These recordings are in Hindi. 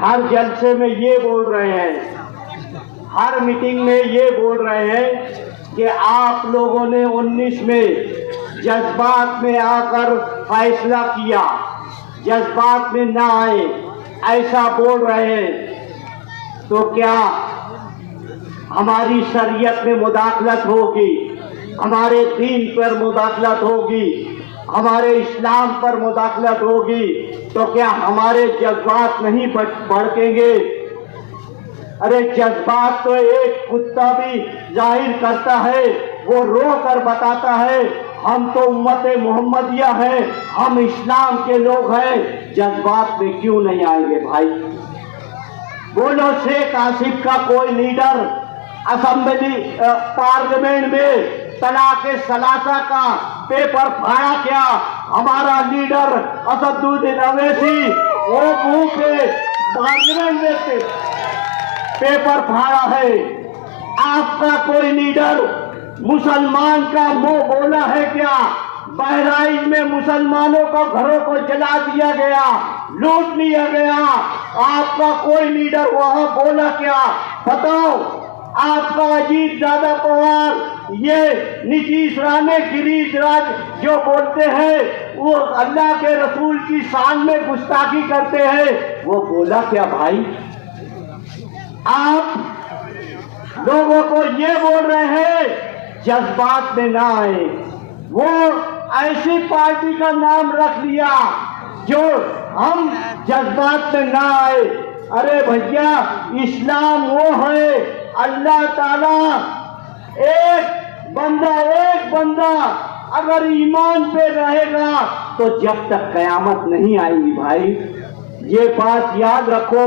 हर जलसे में ये बोल रहे हैं, हर मीटिंग में ये बोल रहे हैं कि आप लोगों ने 19 में जज्बात में आकर फैसला किया, जज्बात में ना आए, ऐसा बोल रहे हैं। तो क्या हमारी शरीयत में मुदाखलत होगी, हमारे दीन पर मुदाखलत होगी, हमारे इस्लाम पर मुदाखलत होगी, तो क्या हमारे जज्बात नहीं भड़केंगे? अरे जज्बात तो एक कुत्ता भी जाहिर करता है, वो रो कर बताता है हम तो उम्मत मोहम्मदिया हैं, हम इस्लाम के लोग हैं। जज्बात में क्यों नहीं आएंगे भाई? बोलो, शेख आसिफ का कोई लीडर असेंबली पार्लियामेंट में तलाक़े सलासा का पेपर फाड़ा क्या? हमारा लीडर असदुद्दीन अवैसी वो मुंह पे पार्लियामेंट में पेपर फाड़ा है। आपका कोई लीडर मुसलमान का मुंह बोला है क्या? बहराइच में मुसलमानों को घरों को जला दिया गया, लूट लिया गया, आपका कोई लीडर वहां बोला क्या? बताओ। आपका अजीत दादा पवार, ये नीतीश राणे, गिरीश राज जो बोलते हैं वो अल्लाह के रसूल की शान में गुस्ताखी करते हैं, वो बोला क्या भाई? आप लोगों को ये बोल रहे हैं जज्बात में ना आए। वो ऐसी पार्टी का नाम रख लिया जो हम जज्बात में ना आए। अरे भैया, इस्लाम वो है, अल्लाह ताला एक बंदा अगर ईमान पे रहेगा तो जब तक कयामत नहीं आएगी भाई। ये बात याद रखो।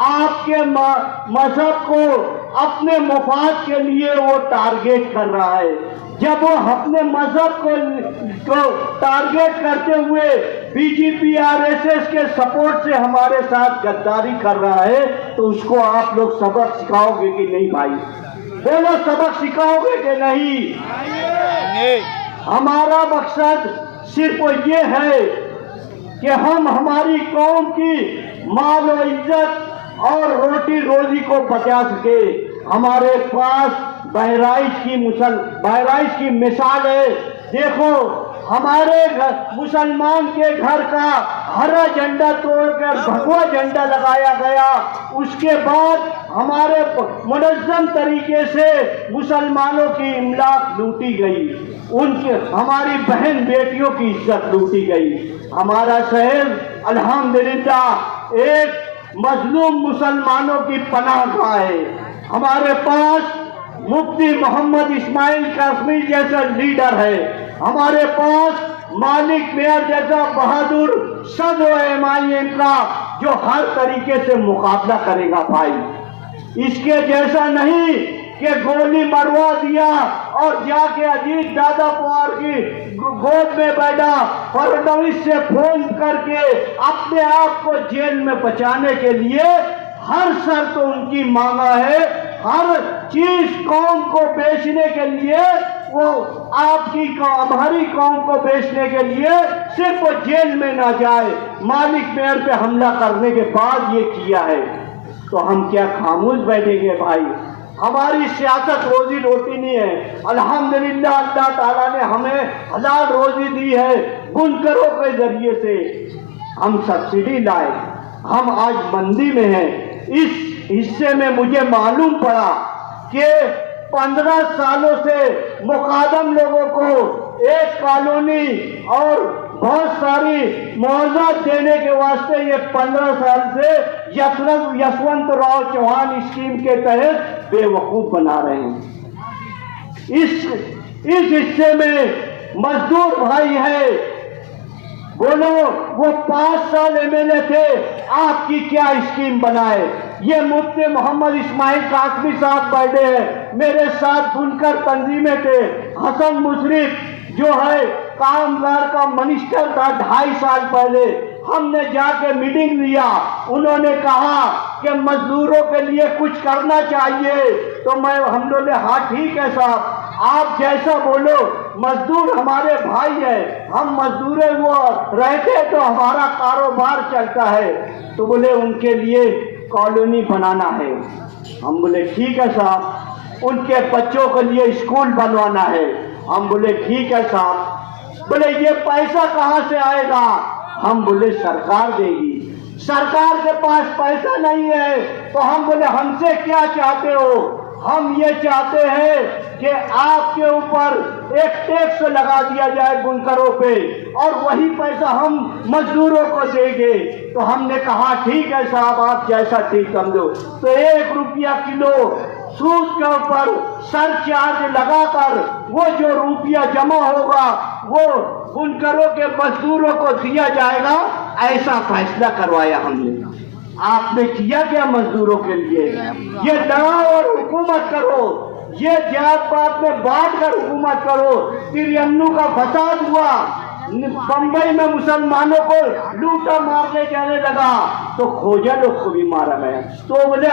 आपके मजहब को अपने मफाद के लिए वो टारगेट कर रहा है। जब वो अपने मजहब को टारगेट करते हुए बीजेपी आरएसएस के सपोर्ट से हमारे साथ गद्दारी कर रहा है, तो उसको आप लोग सबक सिखाओगे कि नहीं भाई? बोलो, सबक सिखाओगे कि नहीं? हमारा मकसद सिर्फ ये है कि हम हमारी कौम की माल और इज्जत और रोटी रोजी को बचा सके। हमारे पास बहराइच की मिसाल है। देखो, हमारे मुसलमान के घर का हरा झंडा तोड़कर भगवा झंडा लगाया गया। उसके बाद हमारे मुनज़्ज़म तरीके से मुसलमानों की इमलाक लूटी गई, हमारी बहन बेटियों की इज्जत लूटी गई। हमारा शहर अल्हम्दुलिल्लाह एक मजलूम मुसलमानों की पनाहगाह है। हमारे पास मुफ्ती मोहम्मद इस्माइल कासमी जैसा लीडर है। हमारे पास मालिक मेयर जैसा बहादुर सदर एमआईएम का जो हर तरीके से मुकाबला करेगा भाई। इसके जैसा नहीं कि गोली मरवा दिया और जाके अजीत दादा पवार की गोद में बैठा, फडणवीस से फोन करके अपने आप को जेल में बचाने के लिए हर शर्त तो उनकी मांगा है। हर चीज कौम को बेचने के लिए, वो हमारी कौम को बेचने के लिए सिर्फ वो जेल में ना जाए, मालिक मेयर पे हमला करने के बाद ये किया है। तो हम क्या खामोश बैठेंगे भाई? हमारी सियासत रोजी रोटी नहीं है। अल्हम्दुलिल्लाह अल्लाह ताला ने हमें हलाल रोजी दी है। बुनकरों के जरिए से हम सब्सिडी लाए, हम आज मंदी में हैं। इस हिस्से में मुझे मालूम पड़ा कि 15 सालों से मुकादम लोगों को एक कॉलोनी और बहुत सारी मुआवजा देने के वास्ते ये 15 साल से यशवंतराव चौहान स्कीम के तहत बेवकूफ बना रहे हैं। इस हिस्से में मजदूर भाई है। बोलो, वो 5 साल एमएलए थे, आपकी क्या स्कीम बनाए? ये मुफ्ती मोहम्मद इस्माइल कासमी साहब बैठे हैं, मेरे साथ बुनकर तंजीमें थे। हसन मुशरिफ जो है कामगार का मिनिस्टर था 2.5 साल पहले, हमने जाके मीटिंग लिया। उन्होंने कहा कि मजदूरों के लिए कुछ करना चाहिए। तो हम लोग ने हाँ ठीक है साहब, आप जैसा बोलो, मजदूर हमारे भाई है, हम मजदूर वो रहते तो हमारा कारोबार चलता है। तो बोले उनके लिए कॉलोनी बनाना है। हम बोले ठीक है साहब। उनके बच्चों के लिए स्कूल बनवाना है। हम बोले ठीक है साहब। बोले ये पैसा कहाँ से आएगा? हम बोले सरकार देगी। सरकार के पास पैसा नहीं है तो हम बोले हमसे क्या चाहते हो? हम ये चाहते हैं कि आपके ऊपर एक टैक्स लगा दिया जाए बुनकरों पे और वही पैसा हम मजदूरों को देंगे। तो हमने कहा ठीक है साहब, आप जैसा ठीक समझो। तो 1 रुपया किलो सूद के ऊपर सरचार्ज लगाकर वो जो रुपया जमा होगा वो बुनकरों के मजदूरों को दिया जाएगा, ऐसा फैसला करवाया हमने। आपने किया क्या मजदूरों के लिए? ये लड़ाओ और हुकूमत करो, ये जात पात में बांट कर हुकूमत करो। तिरन्नू का फसाद हुआ, बंबई में मुसलमानों को लूटा मारने जाने लगा तो खोजा लोग को भी मारा गया। तो बोले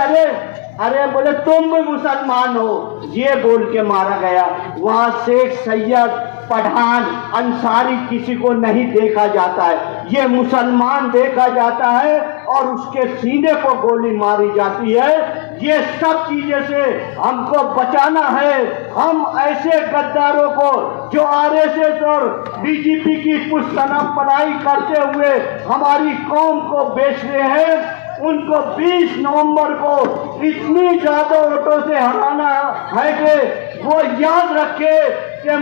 अरे बोले तुम भी मुसलमान हो, ये बोल के मारा गया। वहाँ शेख सैयद पठान अंसारी किसी को नहीं देखा जाता है, ये मुसलमान देखा जाता है और उसके सीने को गोली मारी जाती है। ये सब चीजें से हमको बचाना है। हम ऐसे गद्दारों को जो आरएसएस और बीजेपी की पुष्टनापनाई करते हुए हमारी कौम को बेच रहे हैं, उनको 20 नवंबर को इतनी ज्यादा वोटों से हराना है कि वो याद रखे कि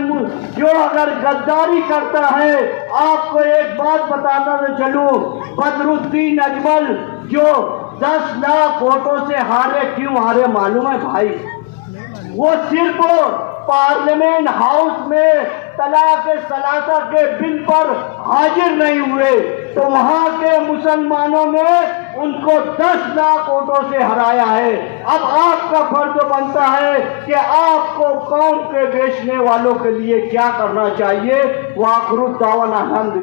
जो अगर गद्दारी करता है। आपको एक बात बताना तो चलूं, बदरुद्दीन अजमल जो 10 लाख वोटों से हारे, क्यों हारे मालूम है भाई? वो सिर्फ पार्लियामेंट हाउस में तलाक सलासा के बिल पर हाजिर नहीं हुए तो वहां के मुसलमानों ने उनको 10 लाख वोटों से हराया है। अब आपका फर्ज बनता है कि आपको कौम के बेचने वालों के लिए क्या करना चाहिए। वाखिर दावाना।